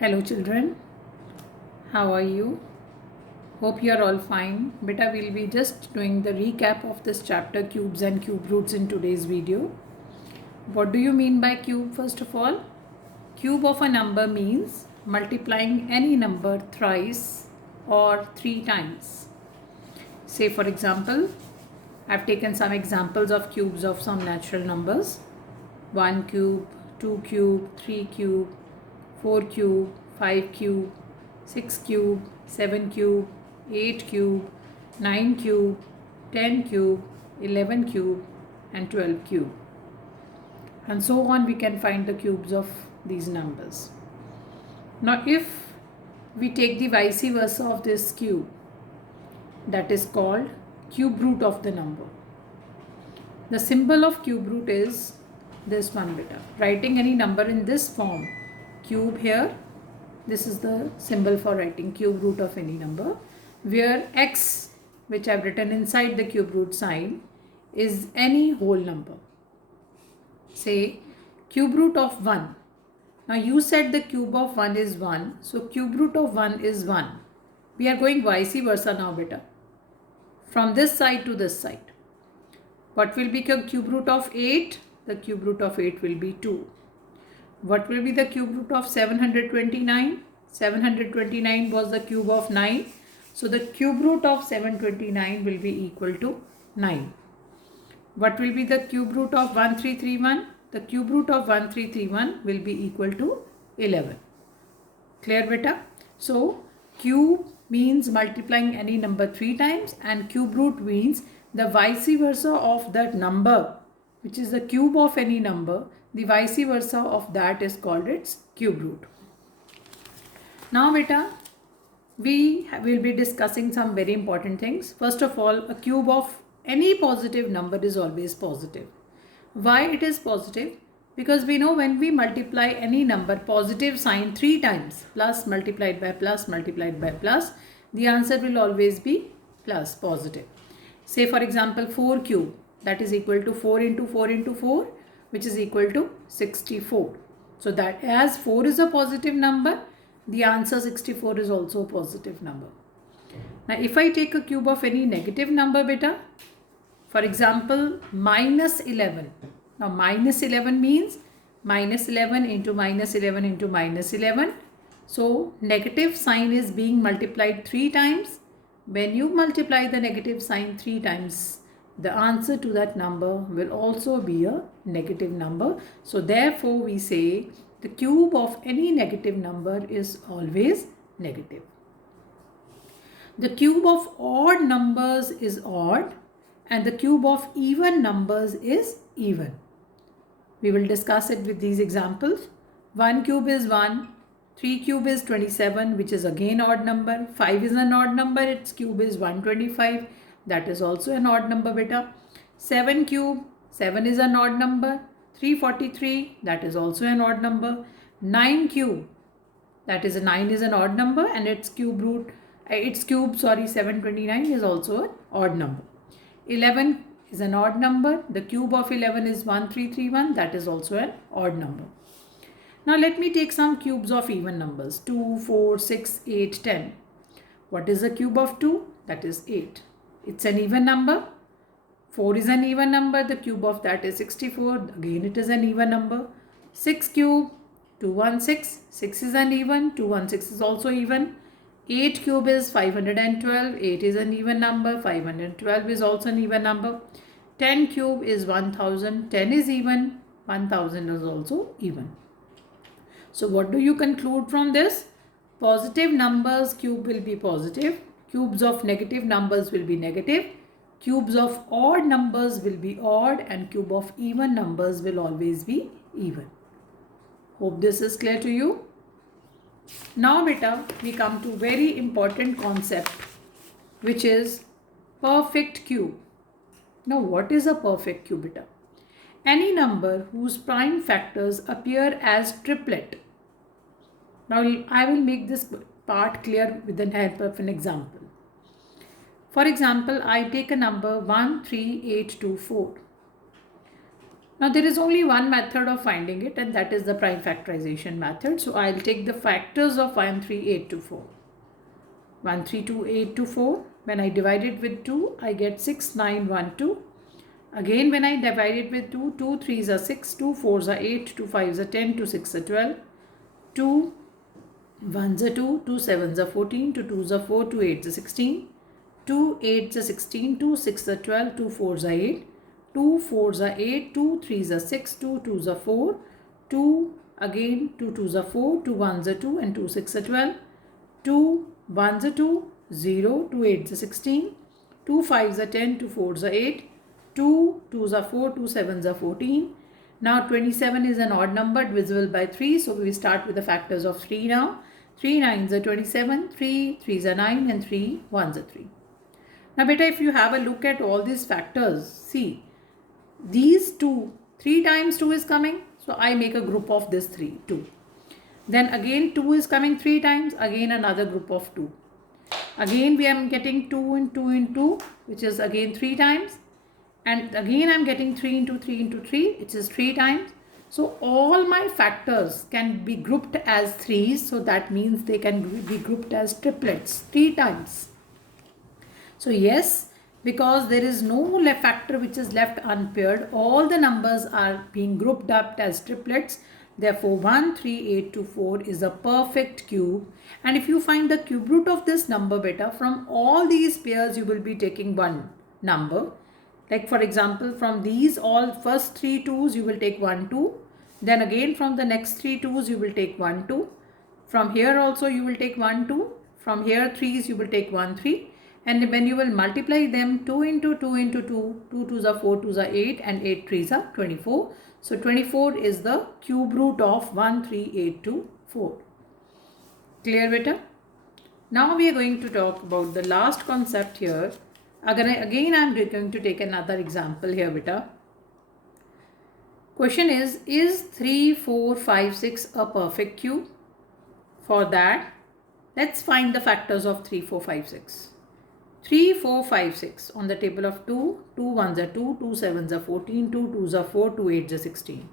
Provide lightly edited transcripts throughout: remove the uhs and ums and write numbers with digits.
Hello children, how are you? Hope you are all fine. Beta, we'll be just doing the recap of this chapter cubes and cube roots in today's video. What do you mean by cube first of all? Cube of a number means multiplying any number thrice or three times. Say for example, I've taken some examples of cubes of some natural numbers. 1 cube, 2 cube, 3 cube, 4 cube, 5 cube, 6 cube, 7 cube, 8 cube, 9 cube, 10 cube, 11 cube and 12 cube. And so on we can find the cubes of these numbers. Now if we take the vice versa of this cube, that is called cube root of the number. The symbol of cube root is this one beta. Writing any number in this form, cube here, this is the symbol for writing cube root of any number, where x, which I have written inside the cube root sign, is any whole number. Say cube root of 1. Now you said the cube of 1 is 1, so cube root of 1 is 1. We are going vice versa now beta. From this side to this side. What will be the cube root of 8? The cube root of 8 will be 2. What will be the cube root of 729? 729 was the cube of 9. So the cube root of 729 will be equal to 9. What will be the cube root of 1331? The cube root of 1331 will be equal to 11. Clear beta? So cube means multiplying any number 3 times and cube root means the vice versa of that number, which is the cube of any number. The vice versa of that is called its cube root. Now beta, we will be discussing some very important things. First of all, a cube of any positive number is always positive. Why it is positive? Because we know when we multiply any number positive sign 3 times, plus multiplied by plus multiplied by plus, the answer will always be plus, positive. Say for example 4 cube, that is equal to 4 into 4 into 4, which is equal to 64. So that as 4 is a positive number, the answer 64 is also a positive number. Now if I take a cube of any negative number beta, for example minus 11. Now minus 11 means minus 11 into minus 11 into minus 11. So negative sign is being multiplied 3 times. When you multiply the negative sign 3 times, the answer to that number will also be a negative number. So therefore we say the cube of any negative number is always negative. The cube of odd numbers is odd and the cube of even numbers is even. We will discuss it with these examples. 1 cube is 1, 3 cube is 27, which is again odd number. 5 is an odd number, its cube is 125. That is also an odd number beta. 7 cube, 7 is an odd number. 343, that is also an odd number. 9 cube, that is a 9 is an odd number and its cube 729 is also an odd number. 11 is an odd number. The cube of 11 is 1331, that is also an odd number. Now let me take some cubes of even numbers. 2, 4, 6, 8, 10. What is the cube of 2? That is 8. It's an even number. 4 is an even number. The cube of that is 64. Again it is an even number. 6 cube, 216. 6 is an even. 216 is also even. 8 cube is 512. 8 is an even number. 512 is also an even number. 10 cube is 1000. 10 is even. 1000 is also even. So what do you conclude from this? Positive numbers cube will be positive. Cubes of negative numbers will be negative. Cubes of odd numbers will be odd and cube of even numbers will always be even. Hope this is clear to you. Now beta, we come to very important concept, which is perfect cube. Now what is a perfect cube beta? Any number whose prime factors appear as triplet. Now I will make this part clear with the help of an example. For example, I take a number 13824. Now there is only one method of finding it, and that is the prime factorization method. So I'll take the factors of 13824. 132,824. When I divide it with 2, I get 6912. Again, when I divide it with 2, 2 3s are 6, 2 4s are 8, 2 5s are 10, 2 6 are 12, 2 1s are 2, 2 7s are 14, 2 2s are 4, 2 8s are 16, 2 8s are 16, 2 6 are 12, 2 4s are 8, 2 4s are 8, 2 3s are 6, 2 2s are 4, 2 again 2 2s are 4, 2 1s are 2 and 2 6 are 12, 2 1s are 2, 0, 2 8s are 16, 2 5s are 10, 2 4s are 8, 2 2s are 4, 2 7s are 14. Now 27 is an odd number divisible by 3. So we start with the factors of 3 now. 3 9s are 27, 3 3s are 9 and 3 1s are 3. Now beta, if you have a look at all these factors, see these 2, 3 times 2 is coming. So I make a group of this 3, 2. Then again 2 is coming 3 times, again another group of 2. Again we are getting 2 and 2 and 2, which is again 3 times. And again I'm getting 3 into 3 into 3, which is 3 times. So all my factors can be grouped as 3s. So that means they can be grouped as triplets 3 times. So yes, because there is no factor which is left unpaired, all the numbers are being grouped up as triplets. Therefore 13824 is a perfect cube. And if you find the cube root of this number beta, from all these pairs you will be taking one number. Like for example, from these all first 3 2s you will take 1 2. Then again from the next 3 2s you will take 1 2. From here also you will take 1 2. From here 3s you will take 1 3. And when you will multiply them, 2 into 2 into 2, 2 2s are 4, 2s are 8 and 8 3s are 24. So 24 is the cube root of 13824. Clear beta? Now we are going to talk about the last concept here. Again I am going to take another example here beta. Question is 3, 4, 5, 6 a perfect cube? For that, let's find the factors of 3, 4, 5, 6. 3, 4, 5, 6 on the table of 2, 2 1s are 2, 2 7s are 14, 2 2s are 4, 2 8s are 16.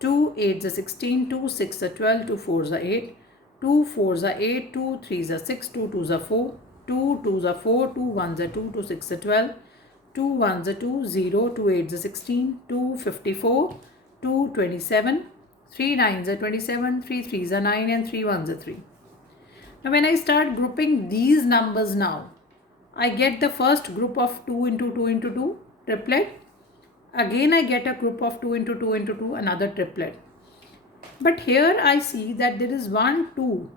2 8s are 16, 2 6 are 12, 2 4s are 8, 2 4s are 8, 2 3s are 6, 2 2s are 4, 2 2s are 4, 2 1s are 2, 2 6 are 12, 2 1s are 2, 0, 2 8s are 16, 2 54, 2 27, 3 9s are 27, 3 3s are 9 and 3 1s are 3. Now when I start grouping these numbers now, I get the first group of 2 into 2 into 2, triplet. Again I get a group of 2 into 2 into 2, another triplet. But here I see that there is 1, 2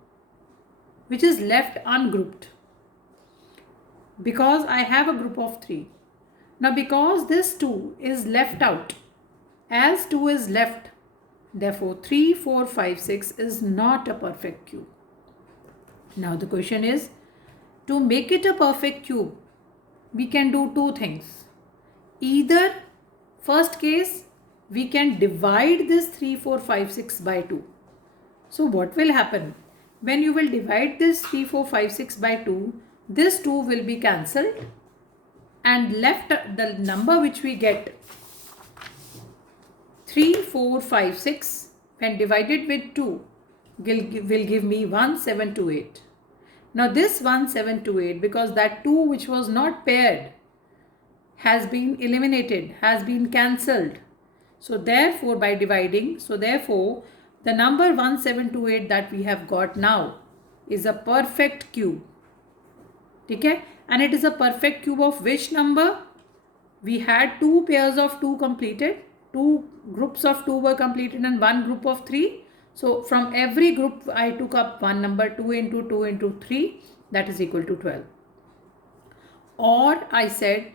which is left ungrouped because I have a group of 3. Now because this 2 is left out, as 2 is left, therefore 3, 4, 5, 6 is not a perfect cube. Now the question is, to make it a perfect cube, we can do two things. Either, first case, we can divide this 3, 4, 5, 6 by 2. So what will happen? When you will divide this 3, 4, 5, 6 by 2, this 2 will be cancelled and left the number which we get 3, 4, 5, 6 when divided with 2 will give me 1728. Now this 1728, because that 2 which was not paired has been eliminated, has been cancelled. So therefore by dividing, therefore the number 1728 that we have got now is a perfect cube. Okay? And it is a perfect cube of which number? We had 2 pairs of 2 completed, 2 groups of 2 were completed and 1 group of 3. So from every group I took up one number, 2 into 2 into 3, that is equal to 12. Or I said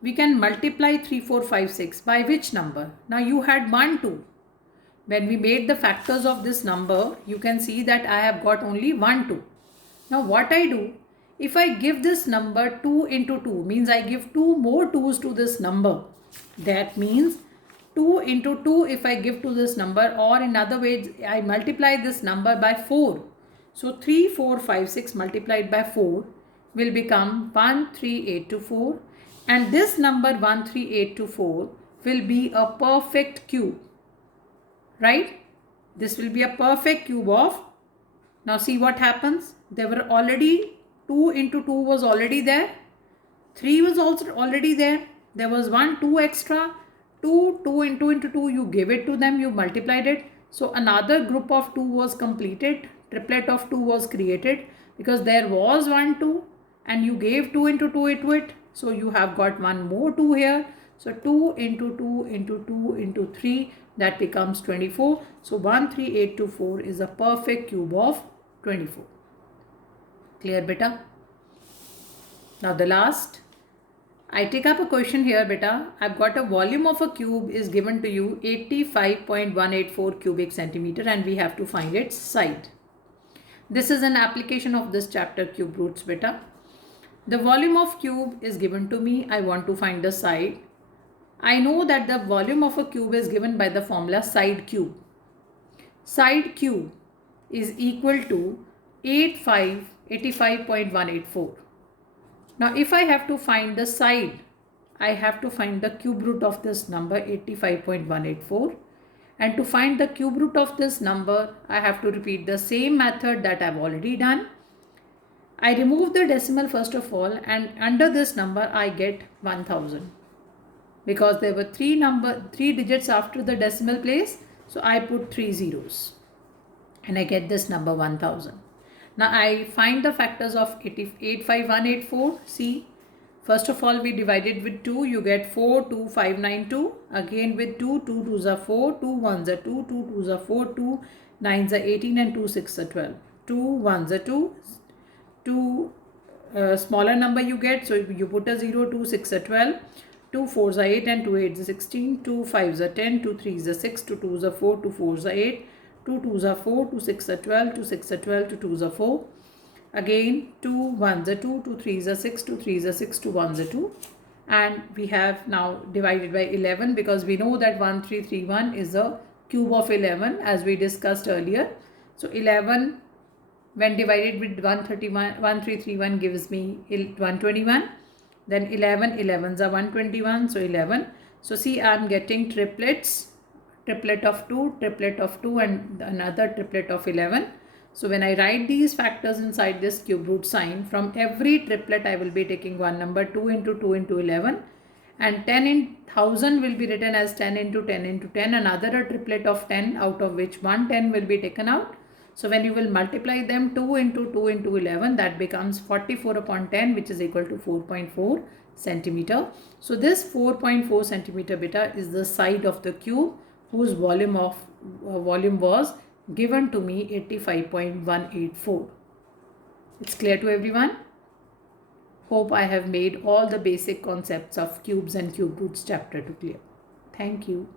we can multiply 3, 4, 5, 6 by which number? Now you had 1, 2. When we made the factors of this number, you can see that I have got only 1, 2. Now what I do, if I give this number 2 into 2, means I give 2 more 2's to this number. That means 2 into 2 if I give to this number, or in other words, I multiply this number by 4. So 3, 4, 5, 6 multiplied by 4 will become 13824. And this number 13824 will be a perfect cube, right? This will be a perfect cube of, now see what happens. There were already 2 into 2 was already there. 3 was also already there. There was 1, 2 extra. 2 into 2, you gave it to them, you multiplied it. So another group of 2 was completed. Triplet of 2 was created because there was 1, 2 and you gave 2 into 2 into it. So you have got one more 2 here. So 2 into 2 into 2 into 3, that becomes 24. So 13824 is a perfect cube of 24. Clear, beta? Now the last. I take up a question here, beta. I've got a volume of a cube is given to you 85.184 cubic centimeter and we have to find its side. This is an application of this chapter, cube roots, beta. The volume of cube is given to me. I want to find the side. I know that the volume of a cube is given by the formula side cube. Side cube is equal to 85.184. Now if I have to find the side, I have to find the cube root of this number 85.184, and to find the cube root of this number I have to repeat the same method that I've already done. I remove the decimal first of all, and under this number I get 1000 because there were three digits after the decimal place, so I put 3 zeros and I get this number 1000. Now I find the factors of 85184. See, first of all we divided with 2, you get 42592. Again with 2, 2 2s are 4, 2 1s are 2, 2 2s are 4, 2 9s are 18 and 2 6s are 12. 2 1s are 2, smaller number you get, so you put a 0, 2 6 are 12, 2 4s are 8 and 2 8s are 16, 2 5s are 10, 2 3s are 6, 2 2s are 4, 2 4s are 8, 2 2s are 4, 2 6 are 12, 2 6 are 12, 2 2s are 4. Again 2 1s are 2, 2 3s are 6, 2 3s are 6, 2 1s are 2. And we have now divided by 11 because we know that 1331 is a cube of 11 as we discussed earlier. So 11 when divided with 1331 gives me 121. Then 11s are 121, so 11. So see, I am getting triplets, triplet of 2, triplet of 2 and another triplet of 11. So when I write these factors inside this cube root sign, from every triplet I will be taking one number, 2 into 2 into 11, and 10 in 1000 will be written as 10 into 10 into 10, another a triplet of 10 out of which 1 10 will be taken out. So when you will multiply them, 2 into 2 into 11, that becomes 44 upon 10, which is equal to 4.4 centimeter. So this 4.4 centimeter beta is the side of the cube whose volume was given to me 85.184. It's clear to everyone? Hope I have made all the basic concepts of cubes and cube roots chapter to clear. Thank you.